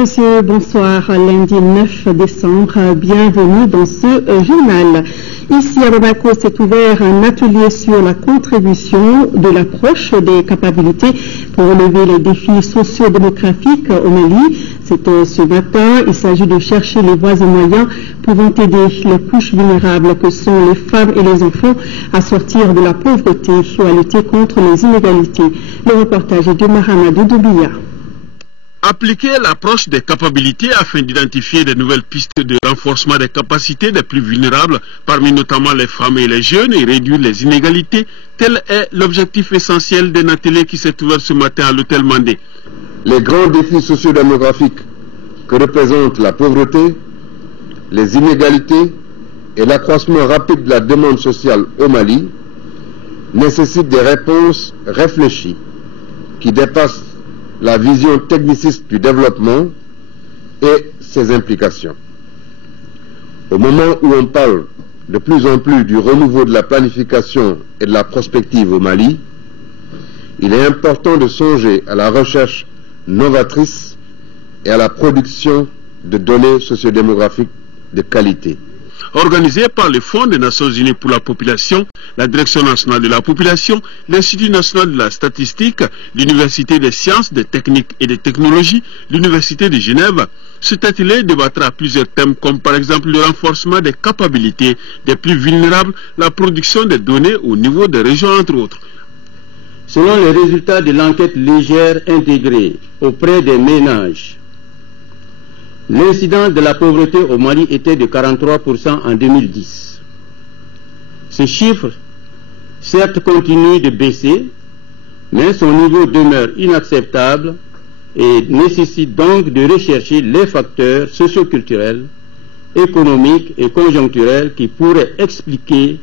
Monsieur, bonsoir. Lundi 9 décembre, bienvenue dans ce journal. Ici à Bamako s'est ouvert un atelier sur la contribution de l'approche des capacités pour relever les défis socio-démographiques au Mali. C'était ce matin. Il s'agit de chercher les voies et moyens pouvant aider les couches vulnérables que sont les femmes et les enfants à sortir de la pauvreté ou à lutter contre les inégalités. Le reportage est de Mahamadou Doubiya. Appliquer l'approche des capacités afin d'identifier de nouvelles pistes de renforcement des capacités des plus vulnérables, parmi notamment les femmes et les jeunes, et réduire les inégalités, tel est l'objectif essentiel d'un atelier qui s'est ouvert ce matin à l'hôtel Mandé. Les grands défis socio-démographiques que représentent la pauvreté, les inégalités et l'accroissement rapide de la demande sociale au Mali nécessitent des réponses réfléchies qui dépassent la vision techniciste du développement et ses implications. Au moment où on parle de plus en plus du renouveau de la planification et de la prospective au Mali, il est important de songer à la recherche novatrice et à la production de données sociodémographiques de qualité. Organisé par le Fonds des Nations Unies pour la population, la Direction nationale de la population, l'Institut national de la statistique, l'Université des sciences, des techniques et des technologies, l'Université de Genève, cet atelier débattra plusieurs thèmes comme par exemple le renforcement des capacités des plus vulnérables, la production des données au niveau des régions entre autres. Selon les résultats de l'enquête légère intégrée auprès des ménages, l'incidence de la pauvreté au Mali était de 43% en 2010. Ce chiffre, certes, continue de baisser, mais son niveau demeure inacceptable et nécessite donc de rechercher les facteurs socioculturels, économiques et conjoncturels qui pourraient expliquer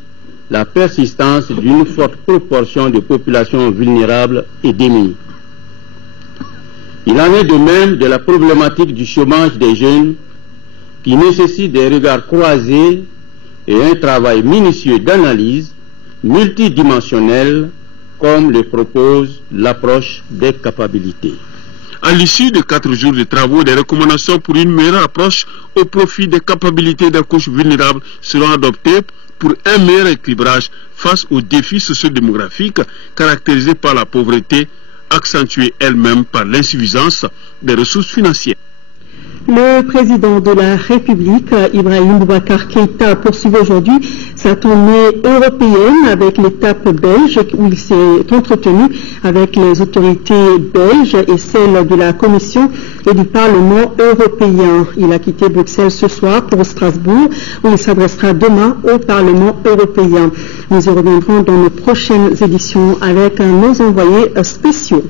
la persistance d'une forte proportion de populations vulnérables et démunies. Il en est de même de la problématique du chômage des jeunes qui nécessite des regards croisés et un travail minutieux d'analyse multidimensionnel comme le propose l'approche des capacités. À l'issue de 4 jours de travaux, des recommandations pour une meilleure approche au profit des capacités des couches vulnérables seront adoptées pour un meilleur équilibrage face aux défis sociodémographiques caractérisés par la pauvreté, accentuée elle-même par l'insuffisance des ressources financières. Le président de la République, Ibrahim Boubacar Keïta, poursuit aujourd'hui sa tournée européenne avec l'étape belge où il s'est entretenu avec les autorités belges et celles de la Commission et du Parlement européen. Il a quitté Bruxelles ce soir pour Strasbourg où il s'adressera demain au Parlement européen. Nous y reviendrons dans nos prochaines éditions avec nos envoyés spéciaux.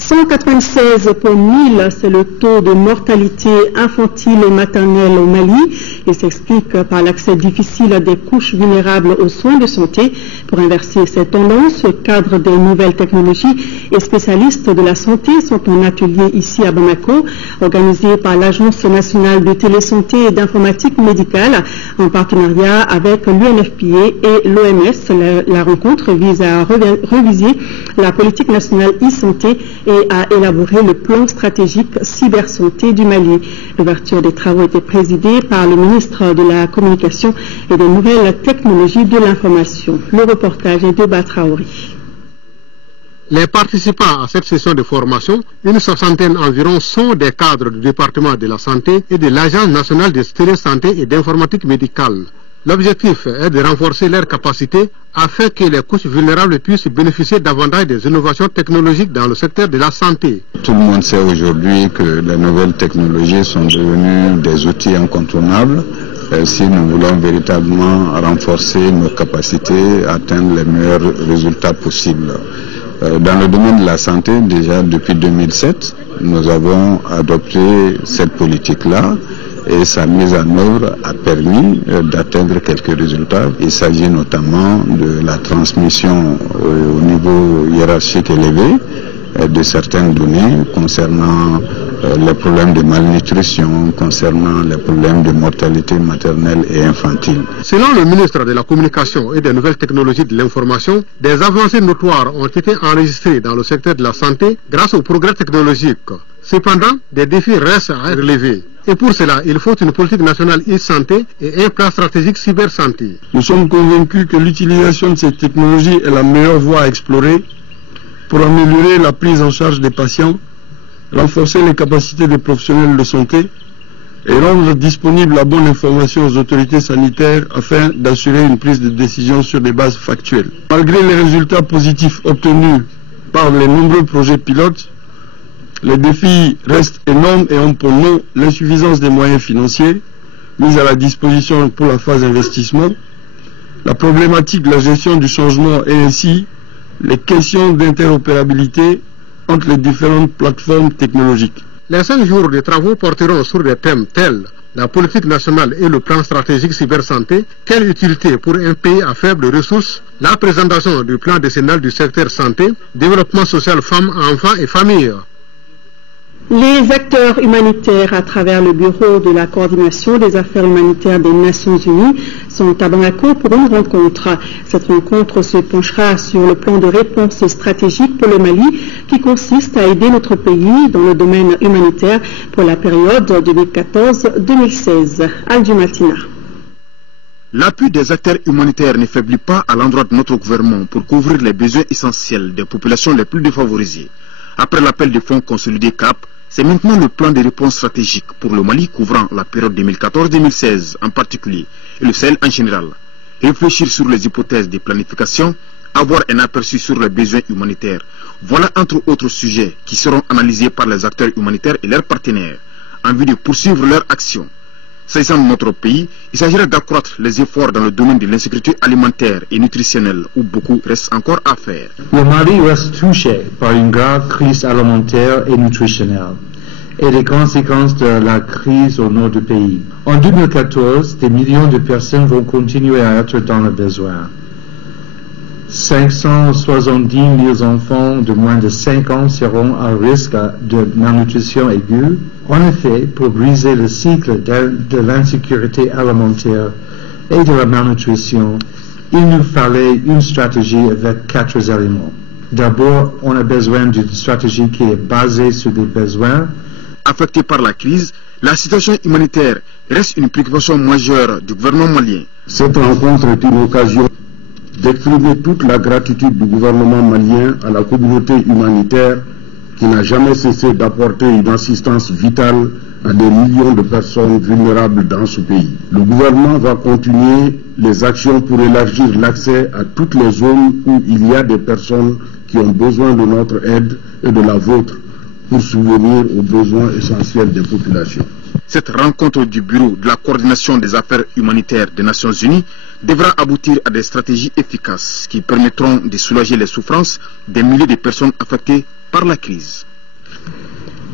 196 pour 1000, c'est le taux de mortalité infantile et maternelle au Mali. Il s'explique par l'accès difficile des couches vulnérables aux soins de santé. Pour inverser cette tendance, cadres des nouvelles technologies et spécialistes de la santé sont en atelier ici à Bamako, organisé par l'Agence nationale de télésanté et d'informatique médicale en partenariat avec l'UNFPA et l'OMS. La rencontre vise à réviser la politique nationale e-santé et à élaborer le plan stratégique cybersanté du Mali. L'ouverture des travaux était présidée par le ministre de la Communication et des Nouvelles Technologies de l'Information. Le reportage est de Batraori. Les participants à cette session de formation, une soixantaine environ, sont des cadres du département de la santé et de l'Agence nationale de télésanté et d'informatique médicale. L'objectif est de renforcer leurs capacités afin que les couches vulnérables puissent bénéficier davantage des innovations technologiques dans le secteur de la santé. Tout le monde sait aujourd'hui que les nouvelles technologies sont devenues des outils incontournables si nous voulons véritablement renforcer nos capacités, atteindre les meilleurs résultats possibles. Dans le domaine de la santé, déjà depuis 2007, nous avons adopté cette politique-là. Et sa mise en œuvre a permis d'atteindre quelques résultats. Il s'agit notamment de la transmission au niveau hiérarchique élevé de certaines données concernant les problèmes de malnutrition, concernant les problèmes de mortalité maternelle et infantile. Selon le ministre de la Communication et des Nouvelles Technologies de l'Information, des avancées notoires ont été enregistrées dans le secteur de la santé grâce aux progrès technologiques. Cependant, des défis restent à relever. Et pour cela, il faut une politique nationale e-santé et un plan stratégique cybersanté. Nous sommes convaincus que l'utilisation de ces technologies est la meilleure voie à explorer pour améliorer la prise en charge des patients, renforcer les capacités des professionnels de santé et rendre disponible la bonne information aux autorités sanitaires afin d'assurer une prise de décision sur des bases factuelles. Malgré les résultats positifs obtenus par les nombreux projets pilotes, les défis restent énormes et ont pour nom l'insuffisance des moyens financiers mis à la disposition pour la phase d'investissement, la problématique de la gestion du changement et ainsi les questions d'interopérabilité entre les différentes plateformes technologiques. Les 5 jours de travaux porteront sur des thèmes tels la politique nationale et le plan stratégique cybersanté, quelle utilité pour un pays à faibles ressources, la présentation du plan décennal du secteur santé, développement social femmes, enfants et familles. Les acteurs humanitaires à travers le Bureau de la coordination des affaires humanitaires des Nations Unies sont à Bamako pour une rencontre. Cette rencontre se penchera sur le plan de réponse stratégique pour le Mali qui consiste à aider notre pays dans le domaine humanitaire pour la période 2014-2016. Aldi Matina. L'appui des acteurs humanitaires ne faiblit pas à l'endroit de notre gouvernement pour couvrir les besoins essentiels des populations les plus défavorisées. Après l'appel du Fonds consolidé CAP, c'est maintenant le plan de réponse stratégique pour le Mali couvrant la période 2014-2016 en particulier et le Sahel en général. Réfléchir sur les hypothèses de planification, avoir un aperçu sur les besoins humanitaires. Voilà entre autres sujets qui seront analysés par les acteurs humanitaires et leurs partenaires en vue de poursuivre leur action. S'agissant de notre pays, il s'agirait d'accroître les efforts dans le domaine de l'insécurité alimentaire et nutritionnelle où beaucoup reste encore à faire. Le Mali reste touché par une grave crise alimentaire et nutritionnelle et les conséquences de la crise au nord du pays. En 2014, des millions de personnes vont continuer à être dans le besoin. 570 000 enfants de moins de 5 ans seront à risque de malnutrition aiguë. En effet, pour briser le cycle de l'insécurité alimentaire et de la malnutrition, il nous fallait une stratégie avec 4 éléments. D'abord, on a besoin d'une stratégie qui est basée sur des besoins. Affectés par la crise, la situation humanitaire reste une préoccupation majeure du gouvernement malien. Cette rencontre est une occasion d'exprimer toute la gratitude du gouvernement malien à la communauté humanitaire qui n'a jamais cessé d'apporter une assistance vitale à des millions de personnes vulnérables dans ce pays. Le gouvernement va continuer les actions pour élargir l'accès à toutes les zones où il y a des personnes qui ont besoin de notre aide et de la vôtre pour subvenir aux besoins essentiels des populations. Cette rencontre du Bureau de la coordination des affaires humanitaires des Nations Unies devra aboutir à des stratégies efficaces qui permettront de soulager les souffrances des milliers de personnes affectées par la crise.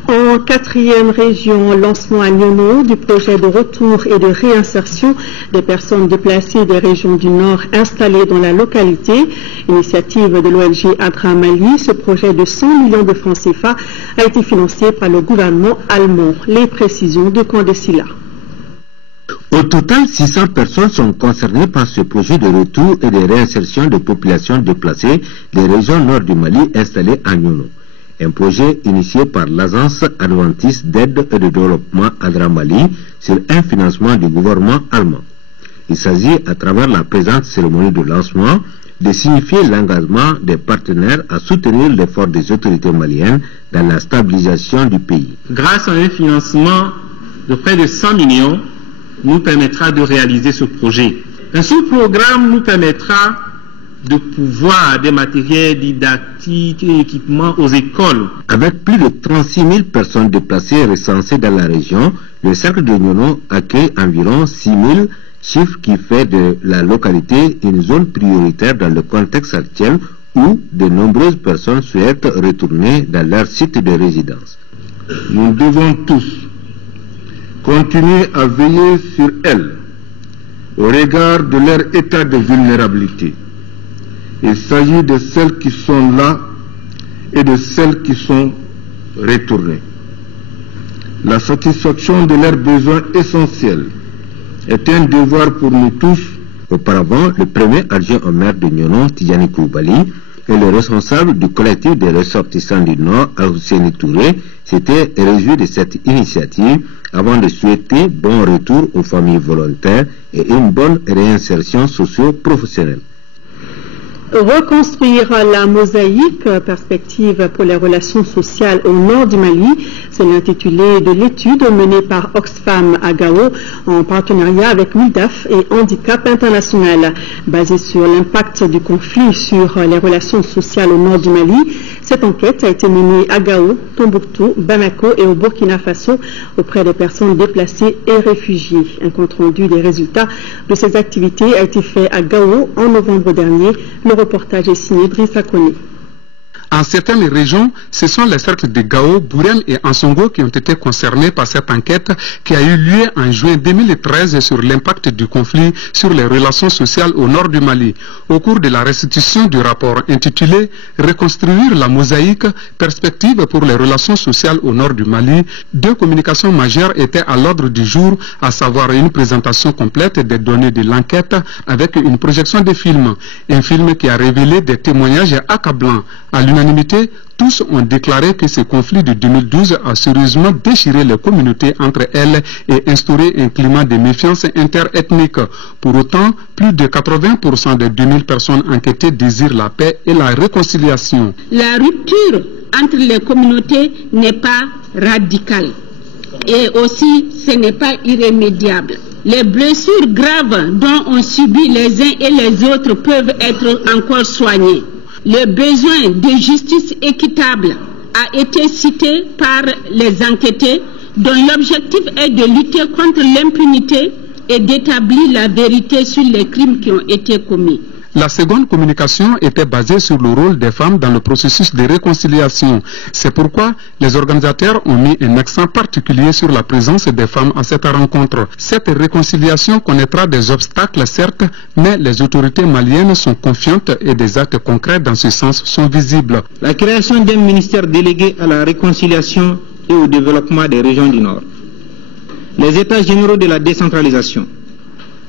En 4e région, lancement à Nyono du projet de retour et de réinsertion des personnes déplacées des régions du Nord installées dans la localité. Initiative de l'ONG Adra Mali, ce projet de 100 millions de francs CFA a été financé par le gouvernement allemand. Les précisions de Candesila. Au total, 600 personnes sont concernées par ce projet de retour et de réinsertion de populations déplacées des régions nord du Mali installées à Nyono. Un projet initié par l'Agence adventiste d'aide et de développement Adra Mali sur un financement du gouvernement allemand. Il s'agit, à travers la présente cérémonie de lancement, de signifier l'engagement des partenaires à soutenir l'effort des autorités maliennes dans la stabilisation du pays. Grâce à un financement de près de 100 millions, nous permettra de réaliser ce projet. Un sous-programme nous permettra de pouvoir des matériels didactiques et équipements aux écoles. Avec plus de 36 000 personnes déplacées recensées dans la région, le cercle de Nyono accueille environ 6 000, chiffre qui fait de la localité une zone prioritaire dans le contexte actuel où de nombreuses personnes souhaitent retourner dans leur site de résidence. Nous devons tous continuer à veiller sur elles au regard de leur état de vulnérabilité. Il s'agit de celles qui sont là et de celles qui sont retournées. La satisfaction de leurs besoins essentiels est un devoir pour nous tous. Auparavant, le premier adjoint au maire de Nyono, Tidjani Koulibaly, et le responsable du collectif des ressortissants du Nord, Al-Husseini Touré, s'était réjoui de cette initiative avant de souhaiter bon retour aux familles volontaires et une bonne réinsertion socio-professionnelle. Reconstruire la mosaïque, perspective pour les relations sociales au nord du Mali, c'est l'intitulé de l'étude menée par Oxfam à Gao en partenariat avec WILDAF et Handicap International. Basée sur l'impact du conflit sur les relations sociales au nord du Mali, cette enquête a été menée à Gao, Tombouctou, Bamako et au Burkina Faso auprès des personnes déplacées et réfugiées. Un compte-rendu des résultats de ces activités a été fait à Gao en novembre dernier. Le reportage est signé Drissa Kone. En certaines régions, ce sont les cercles de Gao, Bourem et Ansongo qui ont été concernés par cette enquête qui a eu lieu en juin 2013 sur l'impact du conflit sur les relations sociales au nord du Mali. Au cours de la restitution du rapport intitulé « Reconstruire la mosaïque, perspective pour les relations sociales au nord du Mali », deux communications majeures étaient à l'ordre du jour, à savoir une présentation complète des données de l'enquête avec une projection de film. Un film qui a révélé des témoignages accablants. À l'unanimité, tous ont déclaré que ce conflit de 2012 a sérieusement déchiré les communautés entre elles et instauré un climat de méfiance interethnique. Pour autant, plus de 80% des 2000 personnes enquêtées désirent la paix et la réconciliation. La rupture entre les communautés n'est pas radicale et aussi ce n'est pas irrémédiable. Les blessures graves dont ont subi les uns et les autres peuvent être encore soignées. Le besoin de justice équitable a été cité par les enquêtés dont l'objectif est de lutter contre l'impunité et d'établir la vérité sur les crimes qui ont été commis. La seconde communication était basée sur le rôle des femmes dans le processus de réconciliation. C'est pourquoi les organisateurs ont mis un accent particulier sur la présence des femmes à cette rencontre. Cette réconciliation connaîtra des obstacles, certes, mais les autorités maliennes sont confiantes et des actes concrets dans ce sens sont visibles. La création d'un ministère délégué à la réconciliation et au développement des régions du Nord. Les états généraux de la décentralisation.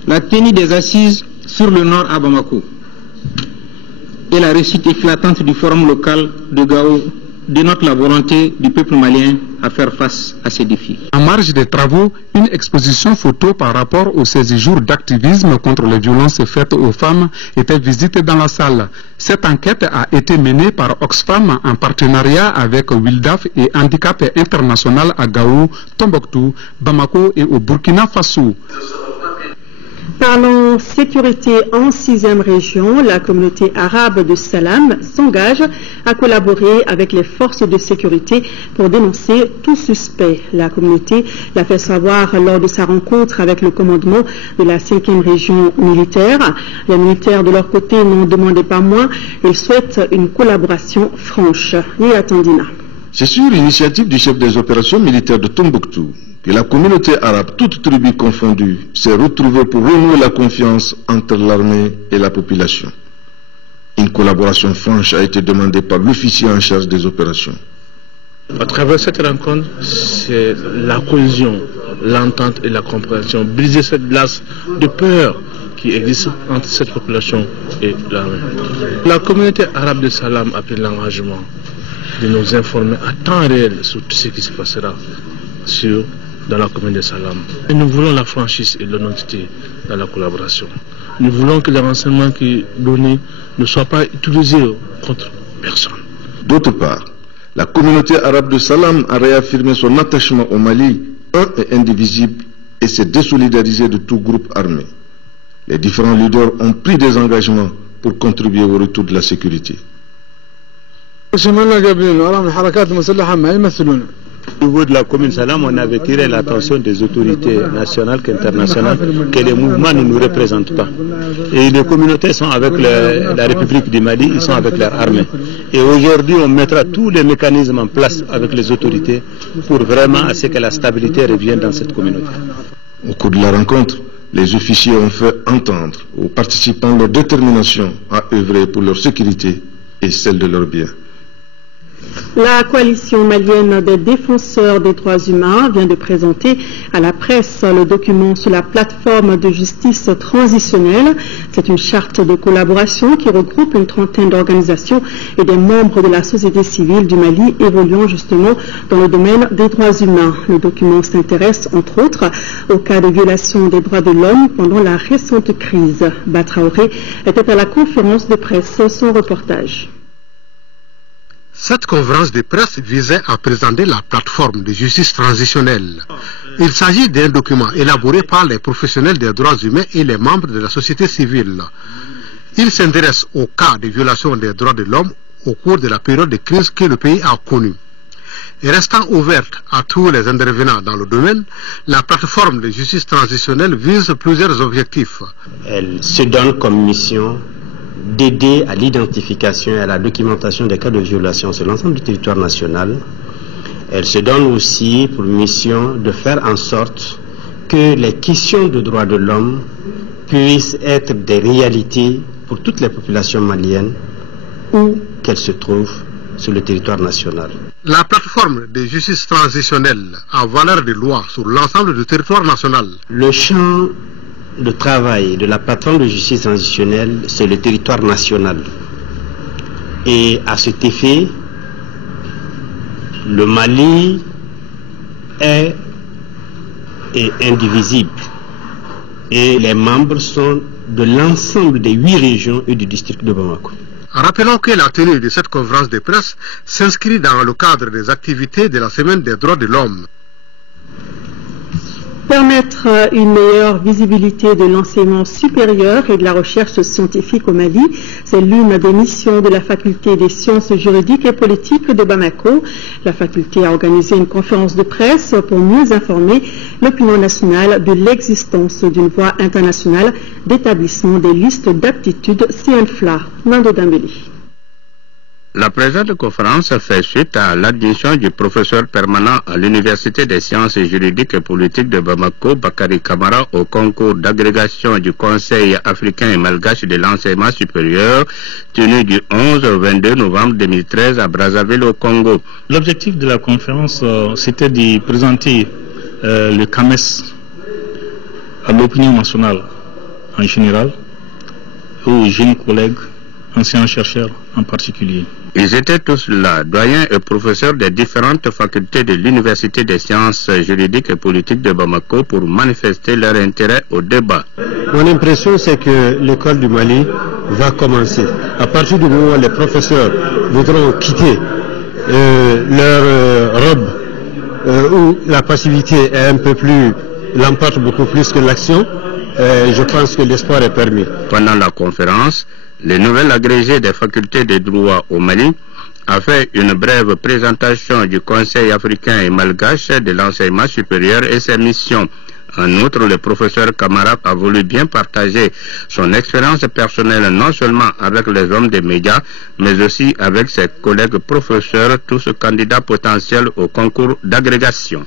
La tenue des assises sur le Nord à Bamako. Et la réussite éclatante du forum local de Gao dénote la volonté du peuple malien à faire face à ces défis. En marge des travaux, une exposition photo par rapport aux 16 jours d'activisme contre les violences faites aux femmes était visitée dans la salle. Cette enquête a été menée par Oxfam en partenariat avec WILDAF et Handicap International à Gao, Tombouctou, Bamako et au Burkina Faso. Parlons sécurité en 6e région. La communauté arabe de Salam s'engage à collaborer avec les forces de sécurité pour dénoncer tout suspect. La communauté l'a fait savoir lors de sa rencontre avec le commandement de la 5e région militaire. Les militaires de leur côté n'en demandaient pas moins. Ils souhaitent une collaboration franche. Et attendina. C'est sur l'initiative du chef des opérations militaires de Tombouctou que la communauté arabe, toutes tribus confondues, s'est retrouvée pour renouer la confiance entre l'armée et la population. Une collaboration franche a été demandée par l'officier en charge des opérations. À travers cette rencontre, c'est la cohésion, l'entente et la compréhension. Briser cette glace de peur qui existe entre cette population et l'armée. La communauté arabe de Salam a pris l'engagement de nous informer à temps réel sur tout ce qui se passera dans la commune de Salam. Et nous voulons la franchise et l'honnêteté dans la collaboration. Nous voulons que les renseignements qui sont donnés ne soient pas utilisés contre personne. D'autre part, la communauté arabe de Salam a réaffirmé son attachement au Mali, un et indivisible, et s'est désolidarisé de tout groupe armé. Les différents leaders ont pris des engagements pour contribuer au retour de la sécurité. Au niveau de la commune Salam, on avait tiré l'attention des autorités nationales qu'internationales que les mouvements ne nous représentent pas. Et les communautés sont avec la République du Mali, ils sont avec leur armée. Et aujourd'hui, on mettra tous les mécanismes en place avec les autorités pour vraiment à ce que la stabilité revienne dans cette communauté. Au cours de la rencontre, les officiers ont fait entendre aux participants leur détermination à œuvrer pour leur sécurité et celle de leurs biens. La coalition malienne des défenseurs des droits humains vient de présenter à la presse le document sur la plateforme de justice transitionnelle. C'est une charte de collaboration qui regroupe une trentaine d'organisations et des membres de la société civile du Mali évoluant justement dans le domaine des droits humains. Le document s'intéresse entre autres au cas de violation des droits de l'homme pendant la récente crise. Batraoré était à la conférence de presse son reportage. Cette conférence de presse visait à présenter la plateforme de justice transitionnelle. Il s'agit d'un document élaboré par les professionnels des droits humains et les membres de la société civile. Il s'intéresse au cas de violation des droits de l'homme au cours de la période de crise que le pays a connue. Et restant ouverte à tous les intervenants dans le domaine, la plateforme de justice transitionnelle vise plusieurs objectifs. Elle se donne comme mission d'aider à l'identification et à la documentation des cas de violation sur l'ensemble du territoire national. Elle se donne aussi pour mission de faire en sorte que les questions de droits de l'homme puissent être des réalités pour toutes les populations maliennes où qu'elles se trouvent sur le territoire national. La plateforme de justice transitionnelle a valeur de loi sur l'ensemble du territoire national. Le champ de travail de la plateforme de justice transitionnelle, c'est le territoire national. Et à cet effet, le Mali est indivisible. Et les membres sont de l'ensemble des 8 régions et du district de Bamako. Rappelons que la tenue de cette conférence de presse s'inscrit dans le cadre des activités de la Semaine des droits de l'homme. Permettre une meilleure visibilité de l'enseignement supérieur et de la recherche scientifique au Mali, c'est l'une des missions de la faculté des sciences juridiques et politiques de Bamako. La faculté a organisé une conférence de presse pour mieux informer l'opinion nationale de l'existence d'une voie internationale d'établissement des listes d'aptitudes CNFLA. Nando Dambeli. La présente conférence fait suite à l'admission du professeur permanent à l'Université des sciences juridiques et politiques de Bamako, Bakari Kamara, au concours d'agrégation du Conseil africain et malgache de l'enseignement supérieur, tenu du 11 au 22 novembre 2013 à Brazzaville au Congo. L'objectif de la conférence, c'était de présenter le CAMES à l'opinion nationale en général, aux jeunes collègues, anciens chercheurs en particulier. Ils étaient tous là, doyens et professeurs des différentes facultés de l'Université des sciences juridiques et politiques de Bamako pour manifester leur intérêt au débat. Mon impression, c'est que l'école du Mali va commencer. À partir du moment où les professeurs voudront quitter leur robe, où la passivité est un peu plus, l'emporte beaucoup plus que l'action, je pense que l'espoir est permis. Pendant la conférence, le nouvel agrégé des facultés de droit au Mali a fait une brève présentation du Conseil africain et malgache de l'enseignement supérieur et ses missions. En outre, le professeur Kamara a voulu bien partager son expérience personnelle non seulement avec les hommes des médias, mais aussi avec ses collègues professeurs, tous candidats potentiels au concours d'agrégation.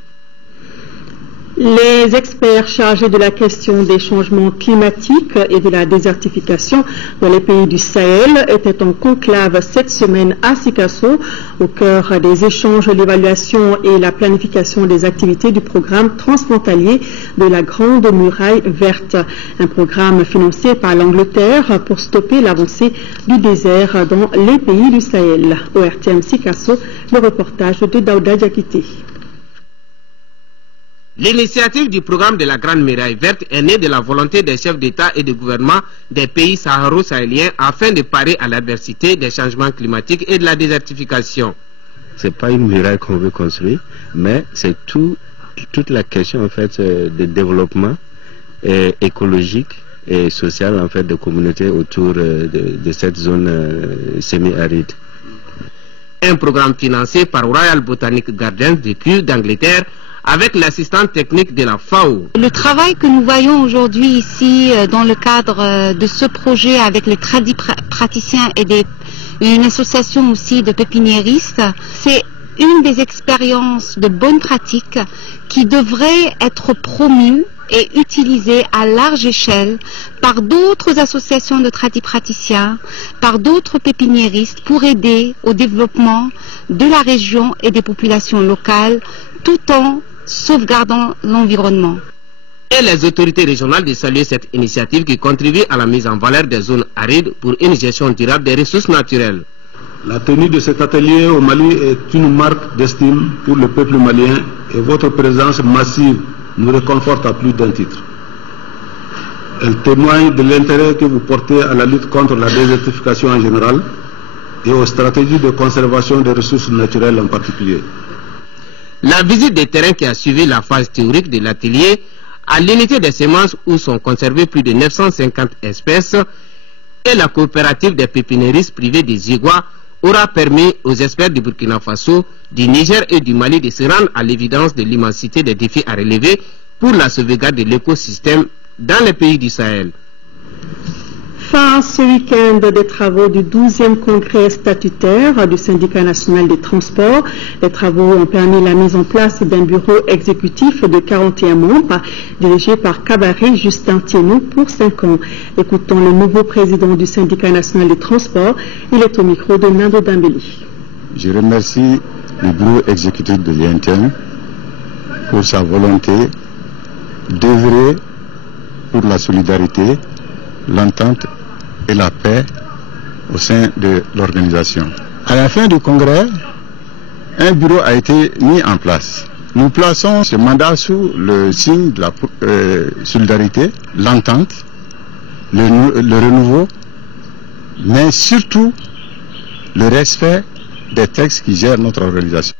Les experts chargés de la question des changements climatiques et de la désertification dans les pays du Sahel étaient en conclave cette semaine à Sikasso, au cœur des échanges, l'évaluation et la planification des activités du programme transfrontalier de la Grande Muraille Verte, un programme financé par l'Angleterre pour stopper l'avancée du désert dans les pays du Sahel. Au RTM Sikasso, le reportage de Daouda Diakité. L'initiative du programme de la Grande Muraille Verte est née de la volonté des chefs d'État et de gouvernement des pays saharo-sahéliens afin de parer à l'adversité des changements climatiques et de la désertification. Ce n'est pas une muraille qu'on veut construire, mais c'est toute la question en fait de développement écologique et social en fait de communautés autour de cette zone semi-aride. Un programme financé par Royal Botanic Gardens du Kew d'Angleterre avec l'assistante technique de la FAO. Le travail que nous voyons aujourd'hui ici dans le cadre de ce projet avec les praticiens et une association aussi de pépiniéristes, c'est une des expériences de bonnes pratiques qui devrait être promue est utilisé à large échelle par d'autres associations de tradipraticiens, par d'autres pépiniéristes pour aider au développement de la région et des populations locales tout en sauvegardant l'environnement. Et les autorités régionales de saluer cette initiative qui contribue à la mise en valeur des zones arides pour une gestion durable des ressources naturelles. La tenue de cet atelier au Mali est une marque d'estime pour le peuple malien et votre présence massive nous réconforte à plus d'un titre. Elle témoigne de l'intérêt que vous portez à la lutte contre la désertification en général et aux stratégies de conservation des ressources naturelles en particulier. La visite des terrains qui a suivi la phase théorique de l'atelier à l'unité des semences où sont conservées plus de 950 espèces et la coopérative des pépiniéristes privés des Igwa aura permis aux experts du Burkina Faso, du Niger et du Mali de se rendre à l'évidence de l'immensité des défis à relever pour la sauvegarde de l'écosystème dans les pays du Sahel. Fin ce week-end des travaux du 12e congrès statutaire du syndicat national des transports. Les travaux ont permis la mise en place d'un bureau exécutif de 41 membres dirigé par Kabare Justin Tieno pour 5 ans. Écoutons le nouveau président du syndicat national des transports. Il est au micro de Nando Dambeli. Je remercie le bureau exécutif de l'INTN pour sa volonté d'œuvrer pour la solidarité, l'entente et la paix au sein de l'organisation. À la fin du congrès, un bureau a été mis en place. Nous plaçons ce mandat sous le signe de la solidarité, l'entente, le renouveau, mais surtout le respect des textes qui gèrent notre organisation.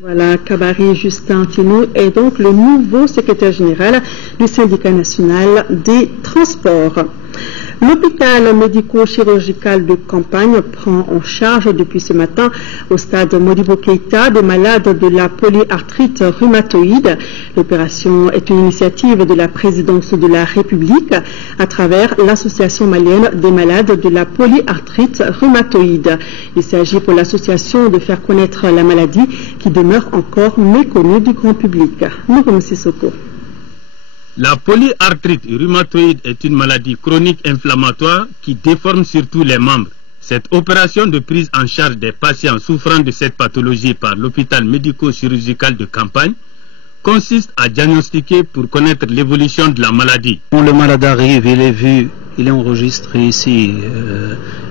Voilà, Kabare Justin Tieno est donc le nouveau secrétaire général du syndicat national des transports. L'hôpital médico-chirurgical de campagne prend en charge depuis ce matin au stade Modibo Keïta des malades de la polyarthrite rhumatoïde. L'opération est une initiative de la présidence de la République à travers l'association malienne des malades de la polyarthrite rhumatoïde. Il s'agit pour l'association de faire connaître la maladie qui demeure encore méconnue du grand public. Nous Sissoko. La polyarthrite rhumatoïde est une maladie chronique inflammatoire qui déforme surtout les membres. Cette opération de prise en charge des patients souffrant de cette pathologie par l'hôpital médico-chirurgical de campagne consiste à diagnostiquer pour connaître l'évolution de la maladie. Quand le malade arrive, il est vu, il est enregistré ici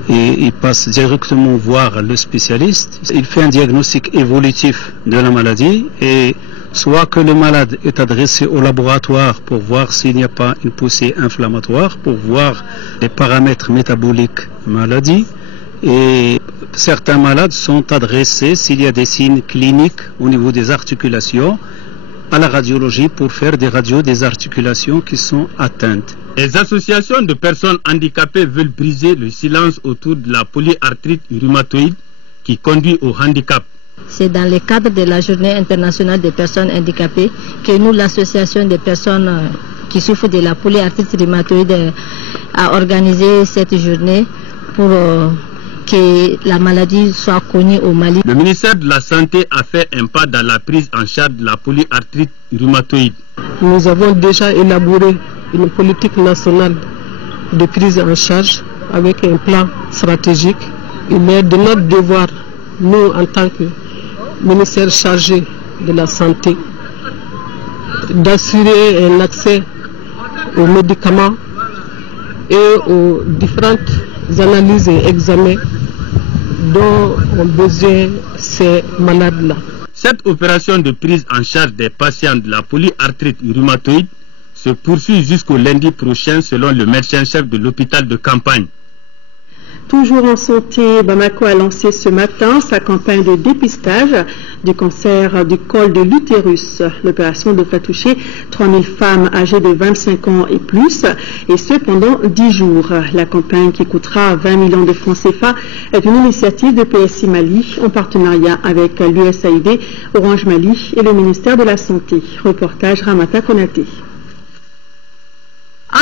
et il passe directement voir le spécialiste. Il fait un diagnostic évolutif de la maladie et soit que le malade est adressé au laboratoire pour voir s'il n'y a pas une poussée inflammatoire, pour voir les paramètres métaboliques de la maladie. Et certains malades sont adressés, s'il y a des signes cliniques au niveau des articulations, à la radiologie pour faire des radios des articulations qui sont atteintes. Les associations de personnes handicapées veulent briser le silence autour de la polyarthrite rhumatoïde qui conduit au handicap. C'est dans le cadre de la Journée internationale des personnes handicapées que nous, l'association des personnes qui souffrent de la polyarthrite rhumatoïde, a organisé cette journée pour que la maladie soit connue au Mali. Le ministère de la Santé a fait un pas dans la prise en charge de la polyarthrite rhumatoïde. Nous avons déjà élaboré une politique nationale de prise en charge avec un plan stratégique. Il est de notre devoir, nous en tant que ministère chargé de la santé, d'assurer un accès aux médicaments et aux différentes analyses et examens dont ont besoin ces malades-là. Cette opération de prise en charge des patients de la polyarthrite rhumatoïde se poursuit jusqu'au lundi prochain selon le médecin-chef de l'hôpital de campagne. Toujours en santé, Bamako a lancé ce matin sa campagne de dépistage du cancer du col de l'utérus. L'opération devrait toucher 3000 femmes âgées de 25 ans et plus, et ce pendant 10 jours. La campagne, qui coûtera 20 millions de francs CFA, est une initiative de PSI Mali en partenariat avec l'USAID, Orange Mali et le ministère de la Santé. Reportage Ramata Konaté.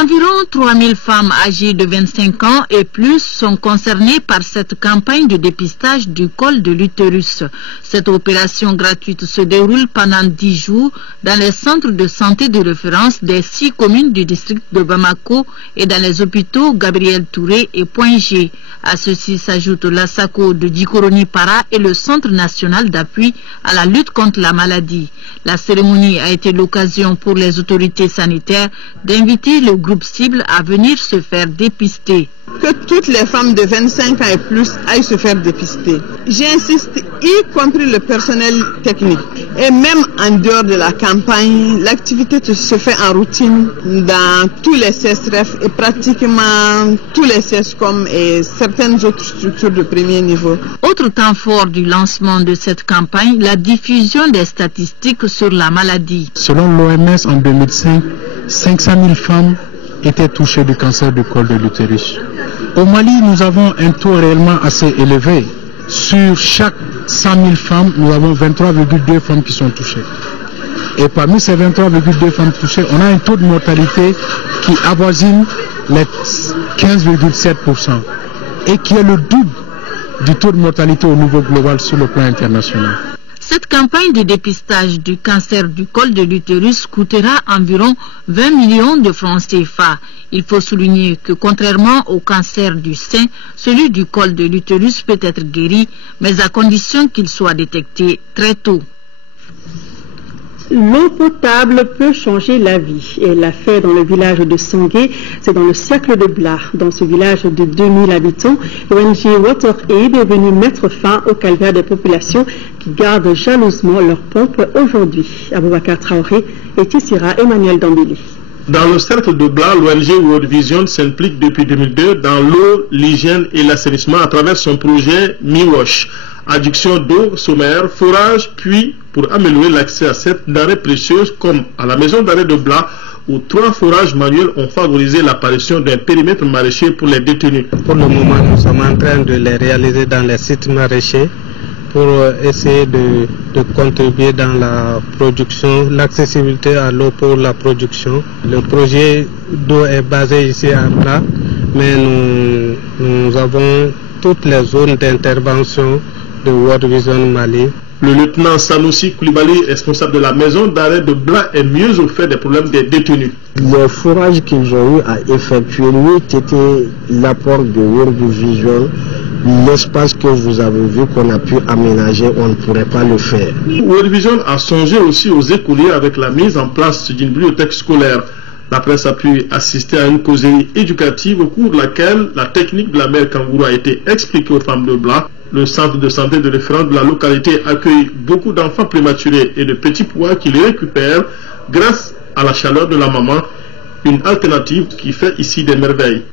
Environ 3000 femmes âgées de 25 ans et plus sont concernées par cette campagne de dépistage du col de l'utérus. Cette opération gratuite se déroule pendant 10 jours dans les centres de santé de référence des 6 communes du district de Bamako et dans les hôpitaux Gabriel Touré et Point G. À ceci s'ajoute l'ASACO de Djikoroni-Para et le Centre national d'appui à la lutte contre la maladie. La cérémonie a été l'occasion pour les autorités sanitaires d'inviter le groupe cible à venir se faire dépister. Que toutes les femmes de 25 ans et plus aillent se faire dépister. J'insiste, y compris le personnel technique. Et même en dehors de la campagne, l'activité se fait en routine dans tous les CSRF et pratiquement tous les CSCOM et certaines autres structures de premier niveau. Autre temps fort du lancement de cette campagne, la diffusion des statistiques sur la maladie. Selon l'OMS, en 2005, 500 000 femmes étaient touchées du cancer du col de l'utérus. Au Mali, nous avons un taux réellement assez élevé. Sur chaque 100 000 femmes, nous avons 23,2 femmes qui sont touchées. Et parmi ces 23,2 femmes touchées, on a un taux de mortalité qui avoisine les 15,7% et qui est le double du taux de mortalité au niveau global sur le plan international. Cette campagne de dépistage du cancer du col de l'utérus coûtera environ 20 millions de francs CFA. Il faut souligner que contrairement au cancer du sein, celui du col de l'utérus peut être guéri, mais à condition qu'il soit détecté très tôt. L'eau potable peut changer la vie. Elle l'a fait dans le village de Sangué, c'est dans le cercle de Blas. Dans ce village de 2000 habitants, l'ONG WaterAid est venue mettre fin au calvaire des populations qui gardent jalousement leurs pompes aujourd'hui. Aboubakar Traoré et Tissira Emmanuel Dambili. Dans le cercle de Blas, l'ONG World Vision s'implique depuis 2002 dans l'eau, l'hygiène et l'assainissement à travers son projet MiWash. Adduction d'eau, sommaire, forage, puis pour améliorer l'accès à cette denrée précieuse comme à la maison d'arrêt de Blas où 3 forages manuels ont favorisé l'apparition d'un périmètre maraîcher pour les détenus. Pour le moment, nous sommes en train de les réaliser dans les sites maraîchers pour essayer de contribuer dans la production, l'accessibilité à l'eau pour la production. Le projet d'eau est basé ici à Blas, mais nous avons toutes les zones d'intervention de World Vision Mali. Le lieutenant Sanoussi Koulibaly, responsable de la maison d'arrêt de Blas, est mieux au fait des problèmes des détenus. Les forages qu'ils ont eu à effectuer, lui, c'était l'apport de World Vision. L'espace que vous avez vu qu'on a pu aménager, on ne pourrait pas le faire. World Vision a songé aussi aux écoliers avec la mise en place d'une bibliothèque scolaire. La presse a pu assister à une causerie éducative au cours de laquelle la technique de la mère kangourou a été expliquée aux femmes de Blas. Le centre de santé de référence de la localité accueille beaucoup d'enfants prématurés et de petits pois qui les récupèrent grâce à la chaleur de la maman, une alternative qui fait ici des merveilles.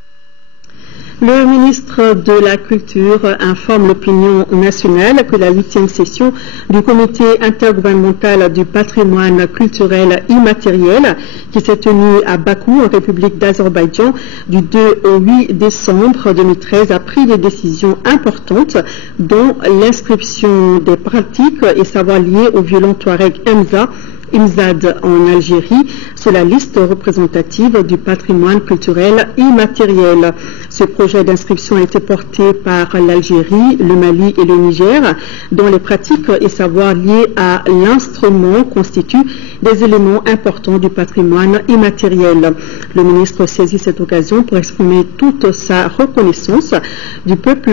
Le ministre de la Culture informe l'opinion nationale que la 8e session du comité intergouvernemental du patrimoine culturel immatériel qui s'est tenue à Bakou, en République d'Azerbaïdjan, du 2 au 8 décembre 2013 a pris des décisions importantes, dont l'inscription des pratiques et savoirs liés au violon touareg Imzad en Algérie sur la liste représentative du patrimoine culturel immatériel. Ce projet d'inscription a été porté par l'Algérie, le Mali et le Niger, dont les pratiques et savoirs liés à l'instrument constituent des éléments importants du patrimoine immatériel. Le ministre saisit cette occasion pour exprimer toute sa reconnaissance du peuple,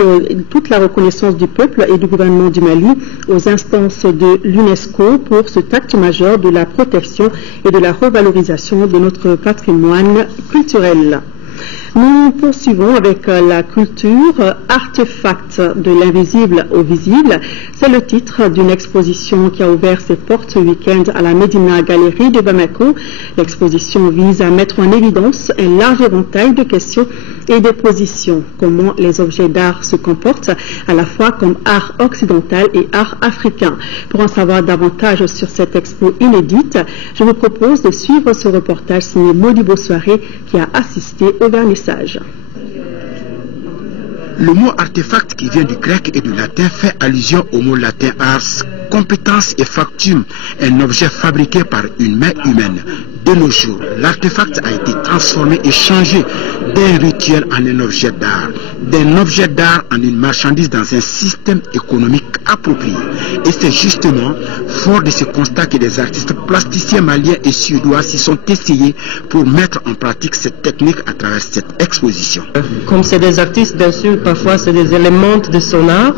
toute la reconnaissance du peuple et du gouvernement du Mali aux instances de l'UNESCO pour cet acte majeur de la protection et de la revalorisation de notre patrimoine culturel. Nous poursuivons avec la culture, artefacts de l'invisible au visible. C'est le titre d'une exposition qui a ouvert ses portes ce week-end à la Medina Galerie de Bamako. L'exposition vise à mettre en évidence un large éventail de questions et de positions. Comment les objets d'art se comportent à la fois comme art occidental et art africain. Pour en savoir davantage sur cette expo inédite, je vous propose de suivre ce reportage signé Modibo Soiré qui a assisté au vernissage. Le mot artefact qui vient du grec et du latin fait allusion au mot latin ars, compétence et factum, un objet fabriqué par une main humaine. De nos jours, l'artefact a été transformé et changé d'un rituel en un objet d'art, d'un objet d'art en une marchandise dans un système économique approprié. Et c'est justement fort de ce constat que des artistes plasticiens maliens et suédois s'y sont essayés pour mettre en pratique cette technique à travers cette exposition. Comme c'est des artistes, bien sûr, parfois c'est des éléments de son art,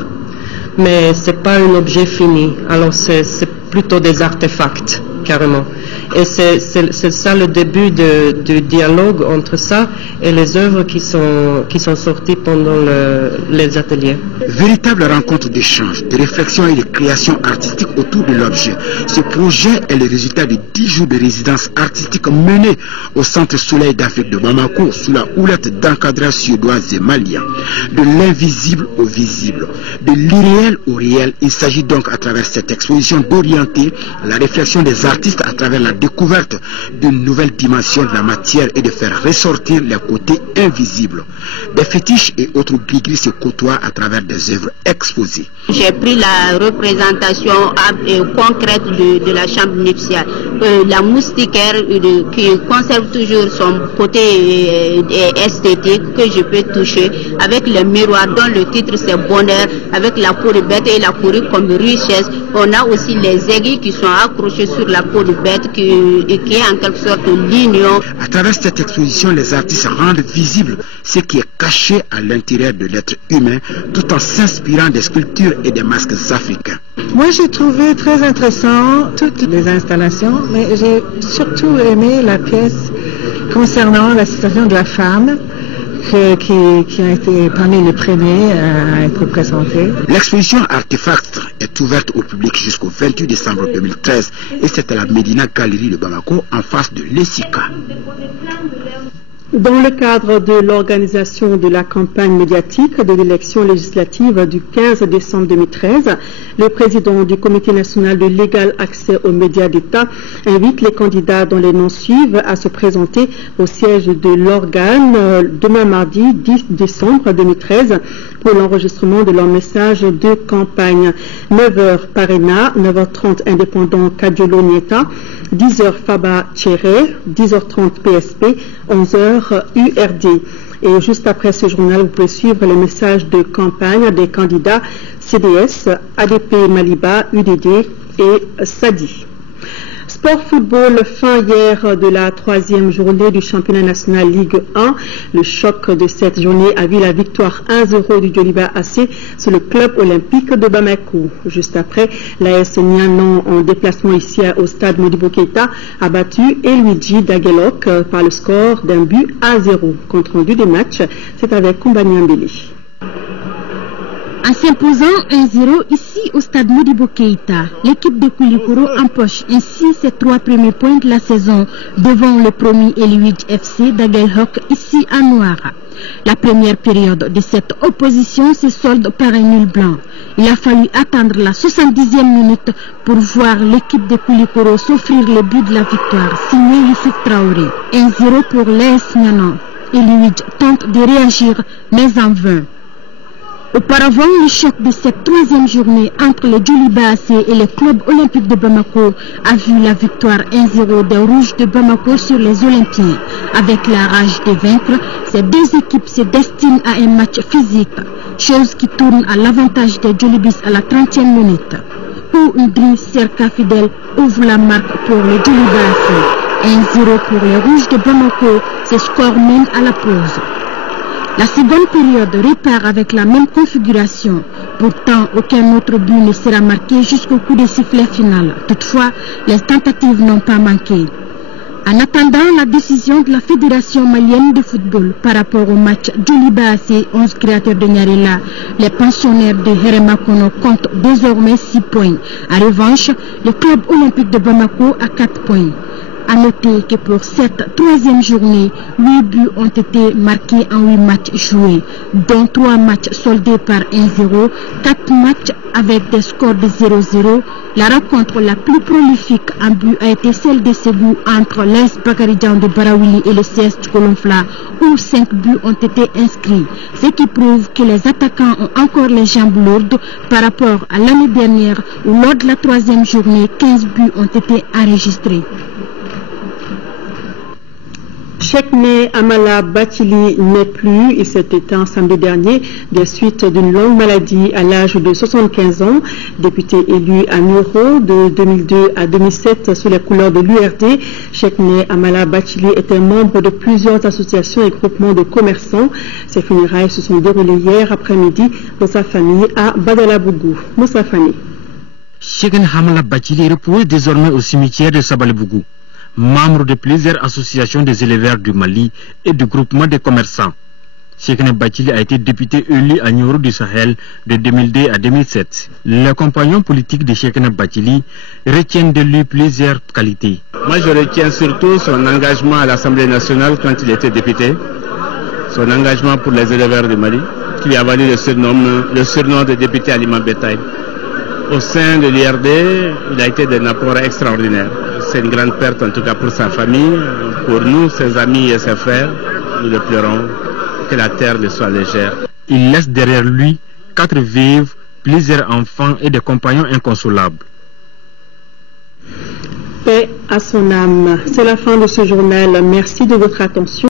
mais c'est pas un objet fini. Alors c'est plutôt des artefacts, carrément. Et c'est ça le début du dialogue entre ça et les œuvres qui sont sorties pendant les ateliers. Véritable rencontre d'échange, de réflexion et de création artistique autour de l'objet. Ce projet est le résultat de 10 jours de résidence artistique menée au Centre Soleil d'Afrique de Bamako sous la houlette d'encadreurs suédois et maliens. De l'invisible au visible, de l'irréel au réel, il s'agit donc à travers cette exposition d'orienter la réflexion des artistes à travers la découverte d'une nouvelle dimension de la matière et de faire ressortir les côtés invisibles. Des fétiches et autres gris-gris se côtoient à travers des œuvres exposées. J'ai pris la représentation concrète de la chambre nuptiale. La moustiquaire qui conserve toujours son côté esthétique que je peux toucher avec le miroir dont le titre c'est bonheur, avec la peau de bête et la fourrure comme richesse. On a aussi les aiguilles qui sont accrochées sur la peau de bête qui est en quelque sorte l'union. À travers cette exposition, les artistes rendent visible ce qui est caché à l'intérieur de l'être humain tout en s'inspirant des sculptures et des masques africains. Moi, j'ai trouvé très intéressant toutes les installations, mais j'ai surtout aimé la pièce concernant la situation de la femme qui a été parmi les premiers à être présentés. L'exposition Artefacts est ouverte au public jusqu'au 28 décembre 2013 et c'est à la Médina Galerie de Bamako en face de l'ESICA. Dans le cadre de l'organisation de la campagne médiatique de l'élection législative du 15 décembre 2013, le président du Comité national de l'égal accès aux médias d'État invite les candidats dont les noms suivent à se présenter au siège de l'organe demain mardi 10 décembre 2013 pour l'enregistrement de leur message de campagne. 9h Parena, 9h30 indépendant Kadiolo Nieta, 10h Faba Tchéré, 10h30 PSP, 11h URD. Et juste après ce journal, vous pouvez suivre les messages de campagne des candidats CDS, ADP Maliba, UDD et SADI. Sport football, fin hier de la 3e journée du championnat national Ligue 1. Le choc de cette journée a vu la victoire 1-0 du Djoliba AC sur le club olympique de Bamako. Juste après, l'AS Nianon en déplacement ici au stade Modibo Keïta a battu Luigi Dagelok par le score d'un but à 0. Compte rendu des matchs, c'est avec Kombani Ambeli. En s'imposant 1-0 ici au stade Modibo Keïta, l'équipe de Koulikoro empoche ainsi ses 3 premiers points de la saison devant le promu Eluige FC d'Agelhok ici à Nouara. La première période de cette opposition se solde par un nul blanc. Il a fallu attendre la 70e minute pour voir l'équipe de Koulikoro s'offrir le but de la victoire, signé Youssouf Traoré. 1-0 pour l'AS Nianon. Eluige tente de réagir, mais en vain. Auparavant, le choc de cette 3e journée entre le Djoliba AC et le club olympique de Bamako a vu la victoire 1-0 des Rouges de Bamako sur les Olympiens. Avec la rage de vaincre, ces deux équipes se destinent à un match physique, chose qui tourne à l'avantage des Djolibis à la 30e minute, où Ndri Serka Fidel ouvre la marque pour le Djoliba AC. 1-0 pour les Rouges de Bamako, ce score mène à la pause. La seconde période repart avec la même configuration. Pourtant, aucun autre but ne sera marqué jusqu'au coup de sifflet final. Toutefois, les tentatives n'ont pas manqué. En attendant la décision de la Fédération malienne de football par rapport au match Djoliba AC 11 créateurs de Nyarela, les pensionnaires de Heremakono comptent désormais 6 points. En revanche, le club olympique de Bamako a 4 points. A noter que pour cette 3e journée, 8 buts ont été marqués en 8 matchs joués, dont 3 matchs soldés par 1-0, 4 matchs avec des scores de 0-0. La rencontre la plus prolifique en but a été celle de Ségou entre l'AS Bakaridjan de Barawili et le CS Tchokolonfla, où 5 buts ont été inscrits, ce qui prouve que les attaquants ont encore les jambes lourdes par rapport à l'année dernière où lors de la 3e journée, 15 buts ont été enregistrés. Cheikhne Amala Bathily n'est plus. Il s'est éteint samedi dernier des suites d'une longue maladie à l'âge de 75 ans. Député élu à Nuro de 2002 à 2007 sous les couleurs de l'URD, Cheikhne Amala Bathily était membre de plusieurs associations et groupements de commerçants. Ses funérailles se sont déroulées hier après-midi dans sa famille à Badalabougou. Moussa Fani. Cheikhne Amala Bathily repose désormais au cimetière de Sabalibougou. Membre de plusieurs associations des éleveurs du Mali et du groupement des commerçants. Cheikhne Bathily a été député élu à Nioro du Sahel de 2002 à 2007. Les compagnons politiques de Cheikhne Bathily retiennent de lui plusieurs qualités. Moi, je retiens surtout son engagement à l'Assemblée nationale quand il était député, son engagement pour les éleveurs du Mali, qui lui a valu le surnom de député aliment bétail. Au sein de l'IRD, il a été d'un apport extraordinaire. C'est une grande perte en tout cas pour sa famille, pour nous, ses amis et ses frères. Nous le pleurons, que la terre le soit légère. Il laisse derrière lui 4 veuves, plusieurs enfants et des compagnons inconsolables. Paix à son âme. C'est la fin de ce journal. Merci de votre attention.